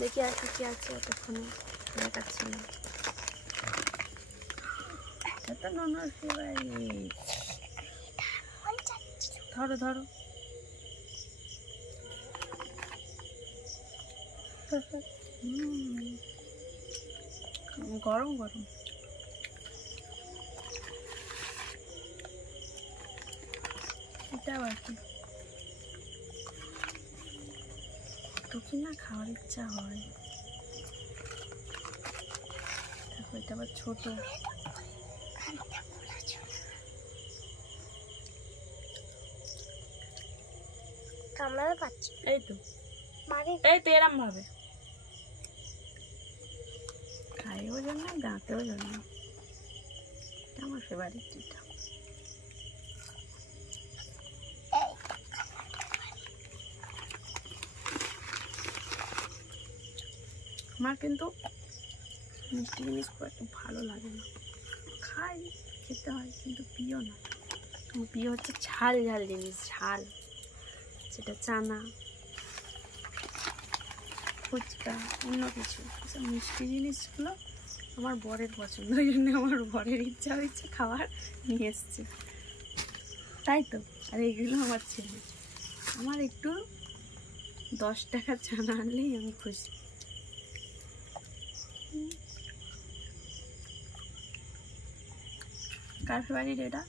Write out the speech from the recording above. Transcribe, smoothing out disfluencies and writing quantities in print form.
দেখি আর কি আছে এতক্ষণে দেখাচ্ছি না। এটা তো ননর ফেভারিট। ধরো ধরো গরম গরম। এটা আবার কি? তো কি না খাওয়ার ইচ্ছা হয়। দেখো এটা আবার ছোট। কামড়াতে পারছি। এই তো এরম ভাবে খাইও জন্য দাঁতেও জন্য। আমার ফেভারিট এটা। আমার কিন্তু মিষ্টি জিনিস খুব একটু ভালো লাগে না। খাই, খেতে হয়, কিন্তু প্রিয় না। প্রিয় হচ্ছে ঝাল ঝাল জিনিস, ঝাল। সেটা চানা, ফুচকা, অন্য কিছু। এসব মিষ্টি জিনিসগুলো আমার বরের পছন্দ, ওই জন্য আমার বরের ইচ্ছা হয়েছে খাবার, নিয়ে এসছে। তাই তো। আর এইগুলো আমার ছেলে। আমার একটু 10 টাকার চানা আনলেই আমি খুশি। কার ফেভারিট এটা?